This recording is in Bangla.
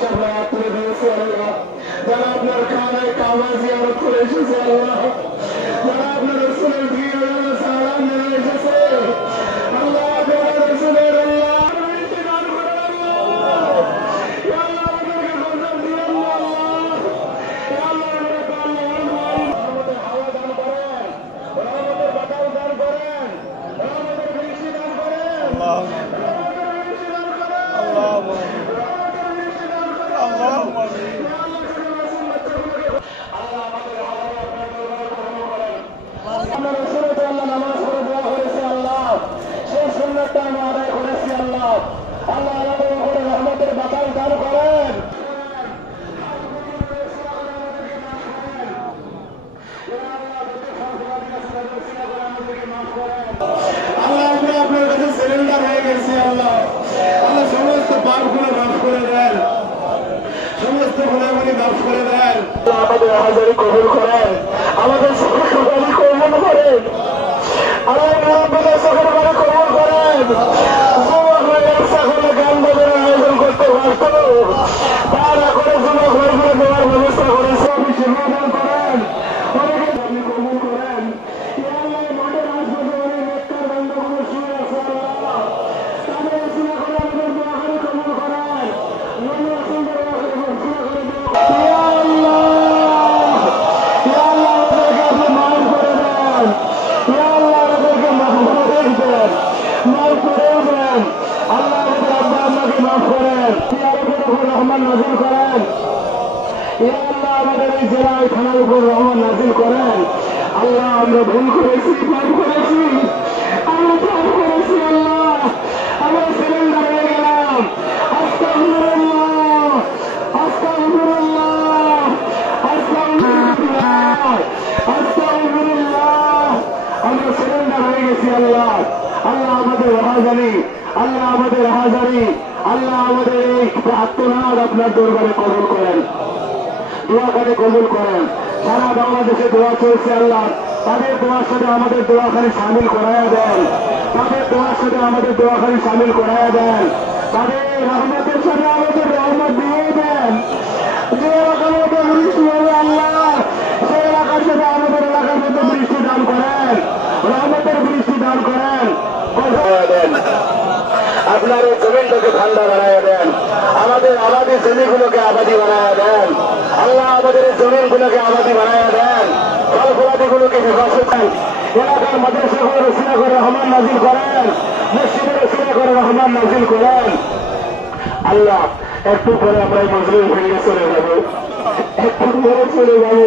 শাফাআত করে দিয়েছে আল্লাহ, যারা আপনার খানায় কাবা জিয়ারত করে এসেছে আল্লাহ, যারা আপনার রাসূলের প্রিয় সালাম নিয়ে এসেছে আল্লাহ, আপনার রাসূলের আল্লাহ ইন্তেজার করে আল্লাহ, ইয়া আল্লাহ আমাদেরকে গজব দিয়েন না আল্লাহ, ইয়া আল্লাহ আমাদেরকে রহমতের হাওয়া দান করেন, রহমতের বাতাস দান করেন, রহমতের বৃষ্টি দান করেন, রহমতের বৃষ্টি দান করেন, রহমতের বৃষ্টি দান করেন, আল্লাহ আমরা রাসূলের জন্য নামাজ পড়ে দোয়া করেছি আল্লাহ, সেই সুন্নাতটা আমরা আদায় করেছি আল্লাহ, আল্লাহ আমাদের উপরে রহমতের বাতাস দান করেন। আল্লাহ আমরা আপনার কাছে সিলিন্ডার হয়ে গেছি আল্লাহ, আল্লাহ সমস্ত পাপগুলো মাফ করে দেন, সমস্ত গুনাহগুলি মাফ করে দেন, আমাদের হাজারি কবুল করেন, আমাদের সকলকে কবুল করেন, আল্লাহ আমাদের সকলকে কবুল করেন। সকলে গান বাজানোর আয়োজন করতে পারত, তারা করে যুবক হয়ে দেওয়ার ব্যবস্থা করে সব সেবা করেন, অনেকে আপনি কবুল করেন। মাঠের হাসপাতালে অনেক নেককার বান্দাগুলো শুয়ে আছে আল্লাহ, তাদের রচনা করে আমাদের দোয়া করে কবুল করেন, নবী রাসূলদের রচনা করে ইয়া আল্লাহ, ইয়া আল্লাহ আমাদেরকে আপনি মাফ করে দেন, ইয়া আল্লাহ আমাদেরকে মাফ করে দেন, মাফ করে দেন আল্লাহ, আমাদের আব্বা আম্মাকে মাফ করেন, ইয়ারকের উপর রহমান নাজিল করেন, ইয়া আল্লাহ আমাদের এই জেলায় থানার উপর রহমান নাজিল করেন। আল্লাহ আমরা ভুল করেছি, পাপ করেছি, আমরা পাপ করেছি আল্লাহ, আমরা সিলিন্ডার হয়ে গেলাম, আস্তাগফিরুল্লাহ, আস্তাগফিরুল্লাহ, আস্তাগফিরুল্লাহ, আস্তাগফিরুল্লাহ, আমরা সিলিন্ডার হয়ে গেছি আল্লাহ, আল্লাহ আমাদের রাহাজানি, আল্লাহ আমাদের রাহাজানি, আল্লাহ আমাদের এই আত্মনাদ আপনার দরবারে কবুল করেন, দোয়া করে কবুল করেন। সারা বাংলাদেশে দোয়া চলছে আল্লাহ, তাদের দোয়ার সাথে আমাদের দোয়াখানে সামিল করাইয়া দেন, তাদের দোয়ার সাথে আমাদের দোয়াখানে সামিল করাইয়া দেন, তাদের রহমতের সাথে আমাদের রহমত দিয়ে দেন। যে এলাকার মধ্যে বৃষ্টি হবে আল্লাহ, সেই এলাকার সাথে আমাদের এলাকার মধ্যে বৃষ্টি দান করেন, রহমতের বৃষ্টি দান করেন, আপনার এই জমিনটাকে ঠান্ডা বানাইয়া দেন, আমাদের আবাদী জমিগুলোকে আবাদী বানাইয়া দেন আল্লাহ, আমাদের এই জমিনগুলোকে আবাদী বানাইয়া দেন, ফলফলাদিগুলোকে বিকশিত দেন, এলাকার মাদ্রাসাগুলো রচনা করে রহমান নাজিল করেন, মসজিদের রচনা করে রহমান নাজিল করেন আল্লাহ। একটু পরে আমরা এই মজলিস ভেঙে চলে যাবো, একটু পরে চলে যাবো।